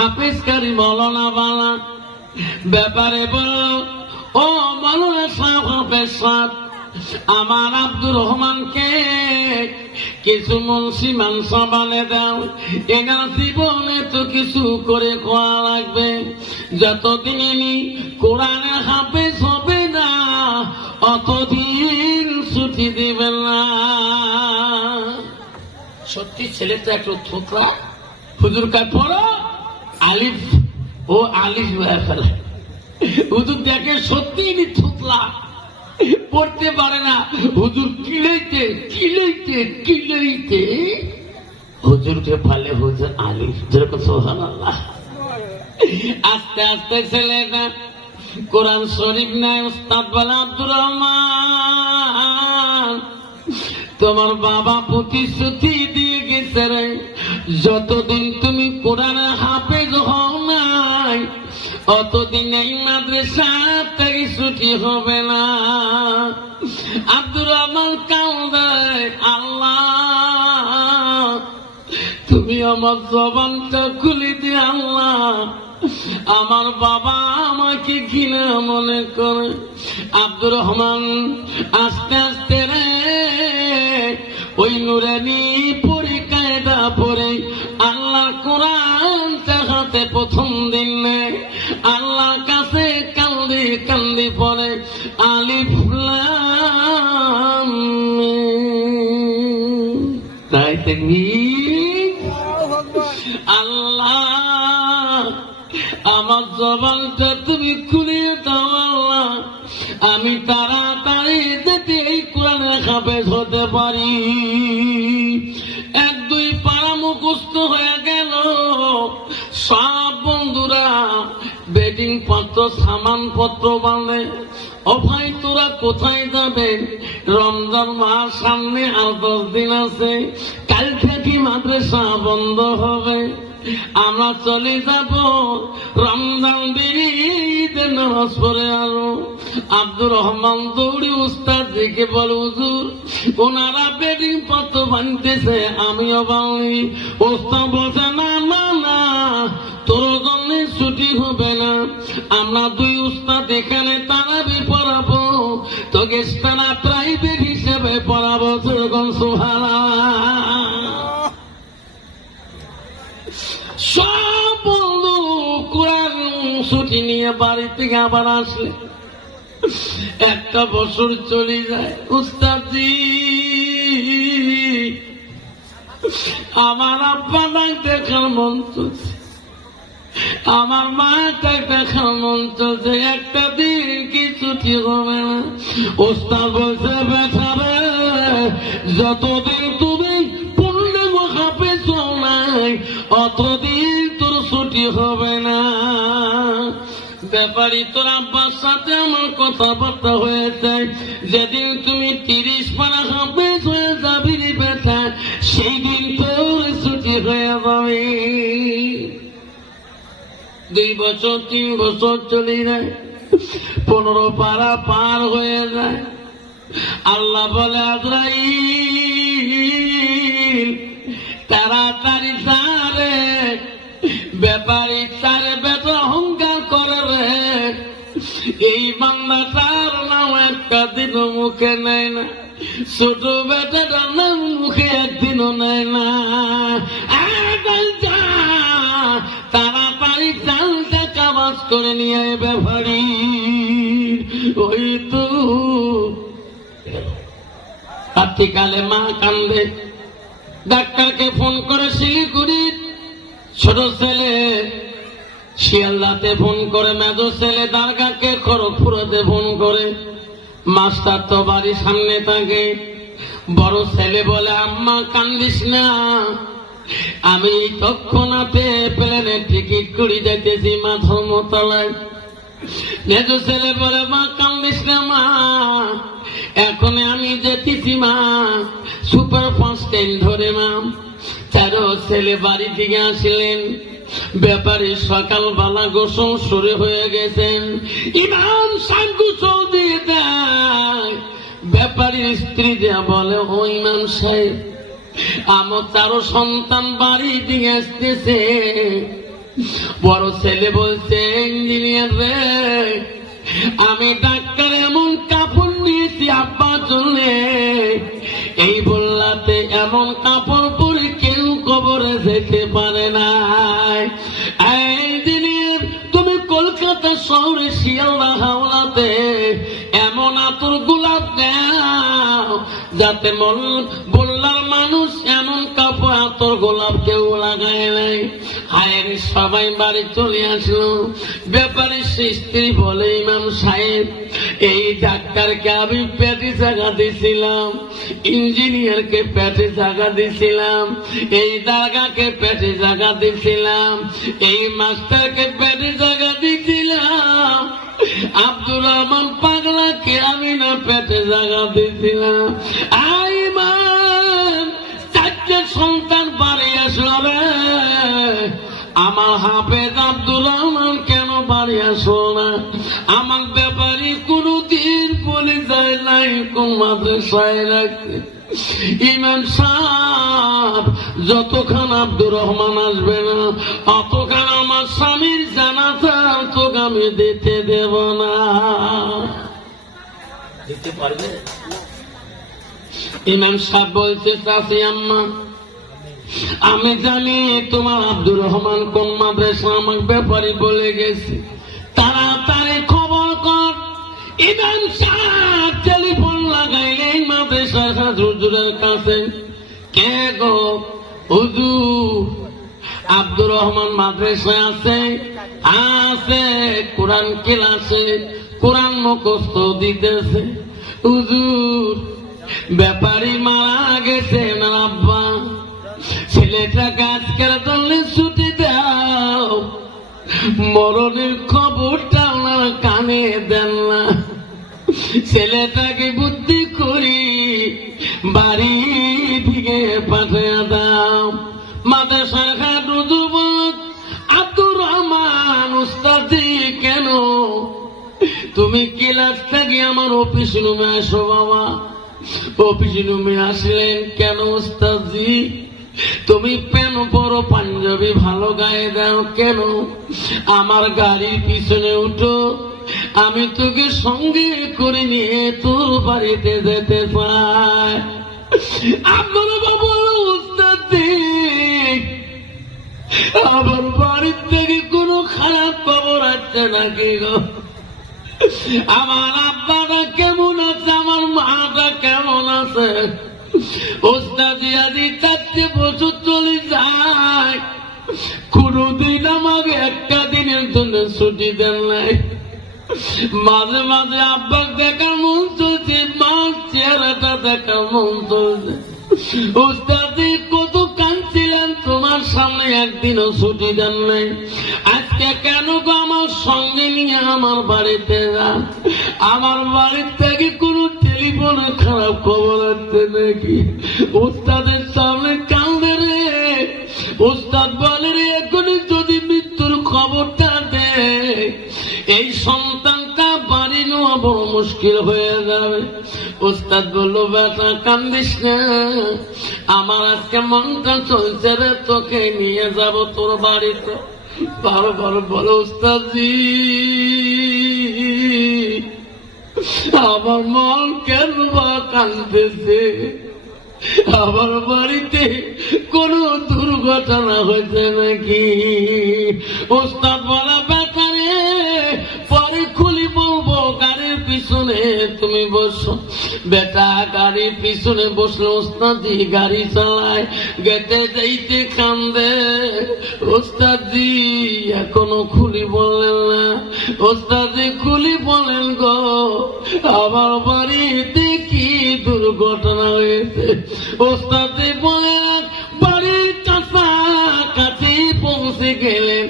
হাফিজ কারি মৌলানা বালা ব্যাপারে বলো, ও মৌলানা সাহেব হাফেজ সাহেব, আমার আব্দুর রহমানকে কিছু মুন্সি মানসা বানিয়ে দাও। এনার জীবনে তো কিছু করে খাওয়া লাগবে, যতদিন ইনি কোরআনের হাফেজ হবে না অতদিন ছুটি দিবেন না। সত্যি ছেলেটা একটু থোকরা, হুজুর কাজ পড়ো আলিফ ও আলিফ হয়ে ফেলে। হুজুর দেখে সত্যি ইনি থোকলা, পড়তে পারে না। হুজুর কিলাইতে কিলাইতে কিলাইতে হুজুরকে পালে হুজুর আলিফ, যেরকম সুবহানাল্লাহ। আস্তে আস্তে ছেলেটা কোরআন শরীফ নাই। উস্তাদ বলে, আব্দুর রহমান, তোমার বাবা প্রতিশ্রুতি দিয়ে গেছে রে, যতদিন তুমি কোরআনের হাফেজ হও নাই অতদিন এই মাদ্রাসা থেকে ছুটি হবে না। আব্দুর রহমান কাঁদে, আল্লাহ তুমি আমার জবানটা খুলে দিয়ে, আল্লাহ আমার বাবা আমাকে ঘৃণা মনে করে। আব্দুর রহমান আস্তে আস্তে রে ওই নুরানি পরীক্ষাটা পড়ে আল্লাহ কোরআন হাতে প্রথম দিন নেয়, আল্লাহ কাছে কান্দি কান্দি পড়ে আলিফ লাম মিম। তাই তিনি আল্লাহ আমার জবানটা তুমি খুলে দাও, আল্লাহ আমি তাড়াতাড়ি যেতে এই কোরআনের হাফেজ হতে পারি। এক দুই পারা মুখস্থ হয়ে গেল। সব বন্ধুরা বেডিং পত্র সামান পত্র বাঁধে, ও ভাই তোরা কোথায় যাবেন? রমজান মাস সামনে আর 10 দিন আছে, কাল থেকে মাদ্রাসা বন্ধ হবে, আমরা চলে যাব রমজান বেরিয়ে নামাজ পড়ে আলো। আব্দুর রহমান দৌড়ি উস্তাদ দিকে বল, হুজুর ওনারা বেডিং পত্র বানতেছে, আমিও বানি। উস্তাদ বলছে, না না না, তোর জন্য ছুটি হবে না, আমরা দুই উস্তাদ এখানে তারাবি পড়াবো, তোকে তারা প্রাইভেট হিসেবে পড়াবো। যেরকম সুবহানাল্লাহ। সব বন্ধু কোরআন ছুটি নিয়ে বাড়ি থেকে আবার আসলে একটা বছর চলে যায়। উস্তাদজি আমার আব্বা নাক দেখার মন চলছে, আমার মাটা দেখার মন চলছে, একটা দিন কি ছুটি হবে না। উস্তাদ বলছে, বেচারে যতদিন তুমি পূর্ণিম হাফেজ হও নাই অতদিন তোর ছুটি হবে না। ব্যাপারী তোর আব্বার সাথে আমার কথাবার্তা হয়েছে, যেদিন তুমি 30 পারা হাফেজ হয়ে যাবি রে বেটা, সেই দিন তোর ছুটি হয়ে যাবে। 2 বছর 3 বছর চলে যায়, 15 পারা পার হয়ে যায়। আল্লাহ বলে, আজরাইল তাড়াতাড়ি সারে। ব্যাপারী সারে বেটা অহংকার করে রে, এই বান্দাটার নাম একটা দিনও মুখে নেয় না, ছোট বেটাটার নাম মুখে একদিনও নেয় না। তাড়াতাড়ি চালটা কাবাজ করে নিয়ে ব্যাপারী ওই তো রাত্রিকালে মা কান্দে, ডাক্তারকে ফোন করে শিলিগুড়ি, ছোট ছেলে শিয়ালদাতে ফোন করে, মেজো ছেলে দারগাকে খড়গপুরতে ফোন করে। মাস্টার তো বাড়ির সামনে থাকে। বড় ছেলে বলে, আম্মা কান্দিস না, আমি তৎক্ষণাতে প্লেনে টিকিট করে যাইতেছি মা ধর্মতলায়। মেজো ছেলে বলে, মা কান্দিস না মা, এখন আমি যেতেছি মা সুপার ফাস্ট ট্রেন ধরে মা। তারও ছেলে বাড়ি থেকে আসলেন। ব্যাপারী সকালবেলা গোসল শুরু হয়ে গেছেন, ইমাম সাহেব গোসল দিয়ে দেয়। ব্যাপারীর স্ত্রী দেয়া বলে, ও ইমাম সাহেব, আমার 4 সন্তান বাড়ি দিয়ে আসতেছে, বড় ছেলে বলছে, ইঞ্জিনিয়ার রে, আমি ডাক্তার এমন কাপড় নিয়েছি আব্বা চলে, এই বললাতে এমন কাপড় পরে কেউ কবরে যেতে পারে না। ইঞ্জিনিয়ার, তুমি কলকাতা শহরে শিয়ালদা হাওড়াতে এমন আতর গোলাপ দাও যাতে বললার মানুষ এমন কাপড় আতর গোলাপ কেউ লাগায় নাই। হায়ের সবাই বাড়ি চলে আসলো। ব্যাপারে সে স্ত্রী বলে, ইমাম সাহেব, এই ডাক্তারকে আমি পেটে জায়গা দিয়েছিলাম, ইঞ্জিনিয়ারকে পেটে জায়গা দিয়েছিলাম, এই দারগাকে পেটে জায়গা দিয়েছিলাম, এই মাস্টারকে পেটে জায়গা দিয়েছিলাম, আব্দুর রহমান পাগলাকে আমি না পেটে জায়গা দিয়েছিলাম। আইমান, চারটে সন্তান বাড়ি আসলো রে, আমার হাফেজ আব্দুর রহমান কেন বাড়ি আসলো না? আমার ব্যাপারে কোনদিন বলে যায় নাই কোন মাদ্রাসায় রাখতে। ইমাম সাহেব, যতক্ষণ আব্দুর রহমান আসবে না অতক্ষণ আমার স্বামীর জানাজা তোকে আমি দিতে দেব না। দিতে পারবে? ইমাম সাহেব বলছে, চাচি আম্মা, আমি জানি তোমার আব্দুর রহমান কোন মাদ্রাসা আমার ব্যাপারে বলে গেছে, তাড়াতাড়ি খবর কর। ইমাম সাহেব টেলিফোন লাগাইলে মাদ্রাসার হুজুরের কাছে, কে গো? হুজুর, আব্দুর রহমান মাদ্রাসায় আছে? আছে, কোরআন ক্লাসে কোরআন মুখস্থ দিতেছে। হুজুর, ব্যাপারী মারা গেছে না আব্বা, ছেলেটাকে আজকের দলে ছুটি দাও, মরণের খবরটা ওনার কানে দেন না, ছেলেটাকে বুদ্ধি করি বাড়ি থেকে পাঠিয়ে দাও। মাদ্রাসার খাটু যুবক আব্দুর রহমান, উস্তাদি কেন তুমি ক্লাস থেকে আমার অফিস রুমে আসো বাবা। অফিস রুমে আসলেন কেন উস্তাদি? তুমি পেন পরো, পাঞ্জাবি ভালো গায়ে দাও কেন? আমার গাড়ির পিছনে উঠো, আমি তোকে সঙ্গে করে নিয়ে তোর বাড়িতে যেতে চাই। আপনার বাবু উস্তাদি, আমার বাড়ির থেকে কোনো খারাপ খবর আছে নাকি গো? আমার আব্বাটা কেমন আছে, আমার মাটা কেমন আছে? ওস্তাদি আদি 4 বছর চলে যায়, কোনদিন আমাকে একটা দিনের জন্য ছুটি দেন নাই। মাঝে মাঝে আব্বা দেখার মন চলছে, মার চেহারাটা দেখার মন চলছে। ওস্তাদি কত কাঁদছিলেন, তোমার সামনে একদিনও ছুটি দেন নাই, আজকে কেন গো আমার সঙ্গে নিয়ে আমার বাড়িতে যান? আমার বাড়ির থেকে কোনো টেলিফোনে খারাপ খবর আসছে নাকি? ওস্তাদের সামনে কাঁদে রে। ওস্তাদ বলে রে, এখনই যদি মৃত্যুর খবরটা দে, এই সন্তানটা বাড়ি নেওয়া বড় মুশকিল হয়ে যাবে। ওস্তাদ বললো, বেটা কান্দিস না, আমার আজকে মনটা চলছে রে, তোকে নিয়ে যাব তোর বাড়িতে। বারো বারো বলো, ওস্তাদজি আমার মন কেন বা কাঁদতেছে? আমার বাড়িতে কোন দুর্ঘটনা হয়েছে নাকি? ওস্তাদ বলা, বেটারে পরে খুলি বলবো, গাড়ির পিছনে তুমি বসো। বেটা গাড়ির পিছনে বসলে ওস্তাদি গাড়ি চালায়, গেটে যাইতে কান্দে। ওস্তাদি এখনো খুলি বলেন না। ওস্তাদি খুলি বলেন গো, আমার বাড়িতে কি দুর্ঘটনা হয়েছে? ওস্তাদি বলেন, বাড়ির কাছাকাছি পৌঁছে গেলেন,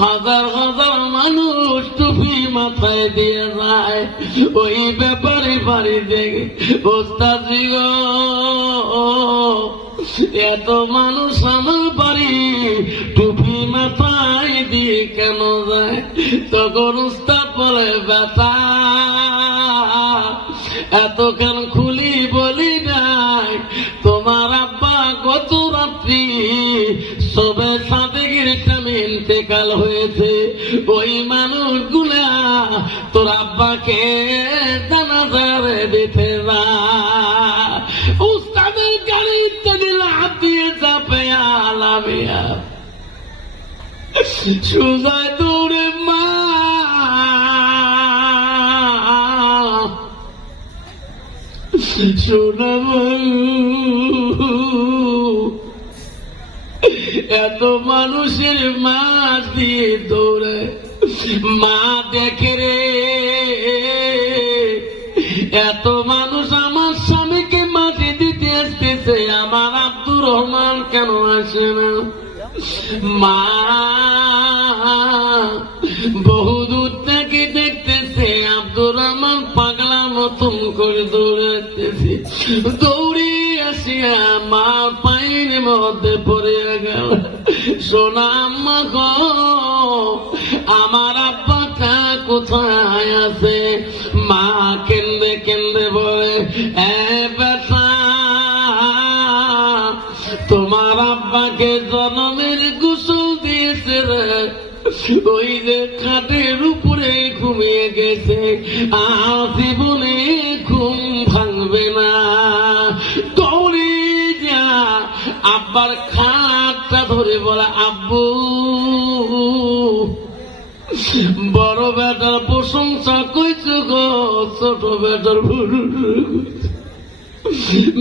হাজার হাজার মানুষ টুপি মাথায় দিয়ে যায়, ওই ব্যাপারে বাড়ি দেখে। ওস্তাদি গো, এত মানুষ আমার বাড়ি টুপি মাথায় দিয়ে কেন যায়? তখন উস্তাদ বলে, বেটা এতক্ষণ খুলি বলি নাই, তোমার আব্বা গত রাত্রি সবে সাদেকের টামিনতে ইন্তেকাল হয়েছে, ওই মানুষগুলা তোর আব্বাকে জানাজারে দিতে না। উস্তাদের গাড়ি ইত্যাদি লাভ দিয়ে চাপে আলামিয়া সুজায় দৌড়ে মা শোনাব, এত মানুষের মাছ দিয়ে দৌড়ে মা দেখে রে, এত মানুষ আমার স্বামীকে মাটি দিতে আসতেছে, আমার আব্দুর রহমান কেন আসে না? মা বহুদূর থেকে দেখতেছে আব্দুর রহমান পাগলা মতন করে দৌড়াতেছে, দৌড়ে আসিয়া মা পায়ের মধ্যে পড়ে গেল। সোনা আম্মা গো, আমার আব্বাটা কোথায় আছে? মা কেন্দে কেন্দে বলে, এ বেটা, তোমার আব্বাকে জনমের গোসল দিয়েছে রে, ওই যে খাটের উপরে ঘুমিয়ে গেছে, আর জীবনে ঘুম ভাঙবে না। দৌড়ে যা আব্বার খাটটা ধরে বলে, আব্বু, বড় বেটার প্রশংসা কইছ গো, ছোট বেটার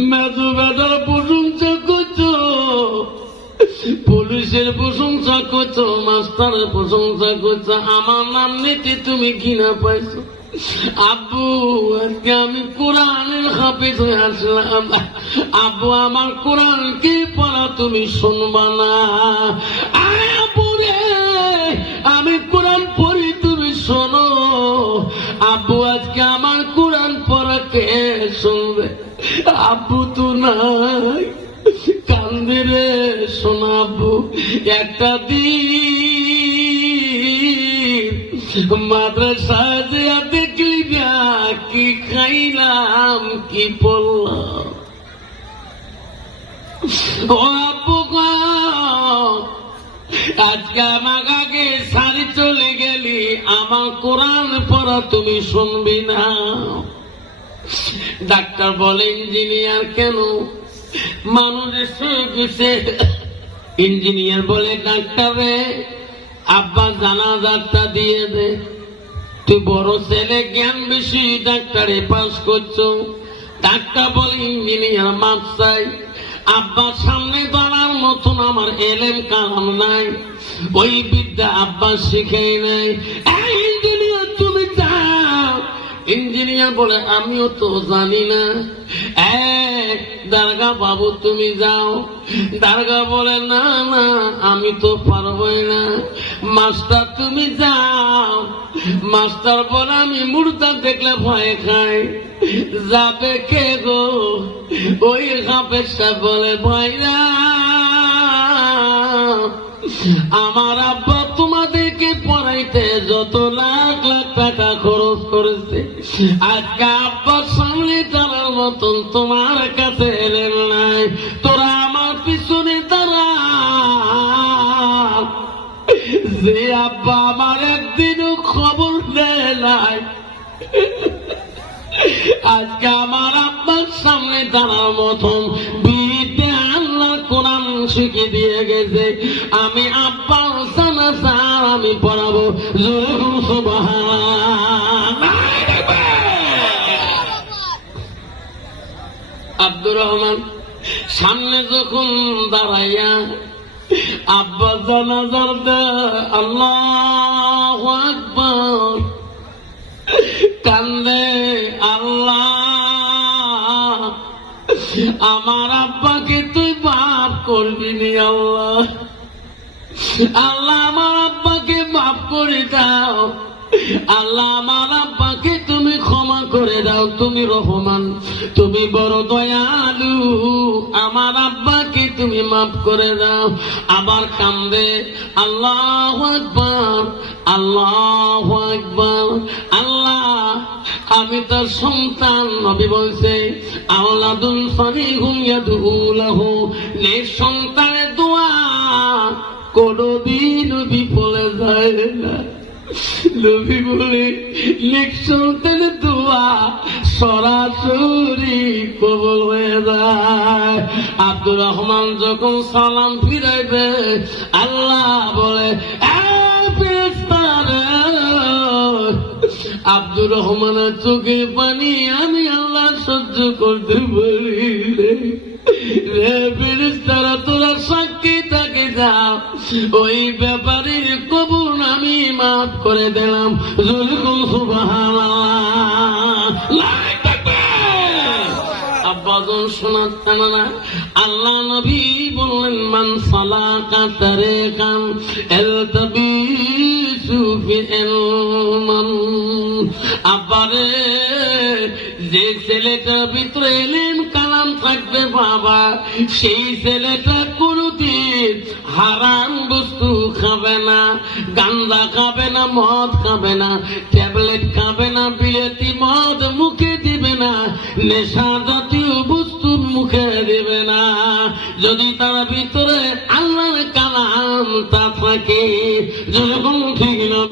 মেজো বেটার প্রশংসা করছ, পুলিশের প্রশংসা করছ, মাস্টারের প্রশংসা করছ, আমার নাম নিতে তুমি ঘৃণা পাইছো। আব্বু, আজকে আমি কোরআনের হাফেজ হয়ে আসলাম, আব্বু আমার কোরআনকে পড়া তুমি শুনবা না? আব্বু রে, আমি কোরআন পড়ি, তুমি শোনো। আব্বু, আজকে আমার কোরআন পড়া কে শুনবে? আব্বু তো নাই, কান্দে রে শোনাবো। একটা দিন মাদ্রাসায় দেখলি না, কি খাইলাম কি পড়লাম। ও আব্বু গো, আজকে আমার আগে সারি চলে গেলি, আমার কোরআন পড়া তুমি শুনবি না? ডাক্তার বলে, ইঞ্জিনিয়ার কেন? মানুষ এসে গেছে। ইঞ্জিনিয়ার বলে, ডাক্তারে আব্বা জানাজারটা দিয়ে দে। তুই বড় ছেলে, জ্ঞান বেশি, ডাক্তারে পাস করছো। ডাক্তার বলে, ইঞ্জিনিয়ার মাপ চাই, আব্বার সামনে দাঁড়ার মতন আমার এলেম কালাম নাই, ওই বিদ্যা আব্বা শিখাই নাই। ইঞ্জিনিয়ার তুমি যাও। ইঞ্জিনিয়ার বলে, আমিও তো জানি না। দারগা বাবু তুমি যাও। দারগা বলে, না না, আমি তো পারবই না। মাস্টার তুমি যাও। মাস্টার বলে, আমি মুর্দা দেখলে ভয় খাই। যাবে কে গো? ওই হাফেজ সাহেব বলে, ভাইরা, আমার আব্বা তোমাদেরকে পড়াইতে যত লাখ লাখ টাকা খরচ করেছে, আজকে আব্বার সামনে দাঁড়ার মতন তোমার কাছে এলেন নাই, তোরা আমার পিছনে দাঁড়া। যে আব্বা আমার একদিনও খবর দেয় নাই, আজকে আমার আব্বার সামনে দাঁড়ার মতন বিদ্যা আল্লাহ কোরআন শিখে দিয়ে গেছে, আমি আব্বার জানাজা আমি পড়াবো। আব্দুর রহমান সামনে যখন দাঁড়াইয়া আব্বা জানাজার দেয়, আল্লাহু আকবার, কান্দে, আল্লাহ আমার আব্বাকে তুই মাফ করবি নি? আল্লাহ, আল্লাহ আমার আব্বাকে মাফ করে দাও। আল্লাহ আমার আব্বাকে তুমি ক্ষমা করে দাও, তুমি রহমান, তুমি বড় দয়ালু, আমার আব্বাকে তুমি মাফ করে দাও। আবার কান্দে, আল্লাহু আকবার, আল্লাহু আকবার। আল্লাহ আমি তার সন্তান, নবী বলছে আওলাদুল সালিহুন ইয়াদউ লাহু, নিঃসন্তানের দোয়া কোনদিন বিফলে যায় না। নবী বলে নেক সন্তানের দোয়া সরাসরি কবুল হয়ে যায়। আব্দুর রহমান যখন সালাম ফিরাইবে আল্লাহ বলে আব্দুর রহমানের চোখের পানি আমি আল্লাহ সহ্য করতে পারি রে ফেরেশতারা তোরা সাক্ষী থাকে যাও ওই ব্যাপারীর কবুল আমি মাফ করে দিলাম। যুলকুল সুবহানাল্লাহ। আব্বাজন শোনাচ্ছেন না আল্লাহ নবী বললেন মান সালাকা তারিকান ইলতাবিসু ফি ইলমান। আব্বারে যে ছেলেটার ভিতরে ইলম কালাম থাকবে বাবা সেই ছেলেটা কোনদিন হারাম বস্তু খাবে না, গাঁজা খাবে না, মদ খাবে না, ট্যাবলেট খাবে না, বিলেতি মদ মুখে দিবে না, নেশা জাতীয় বস্তুর মুখে দিবে না। যদি তার ভিতরে আল্লাহর কালাম তা থাকে যেরকম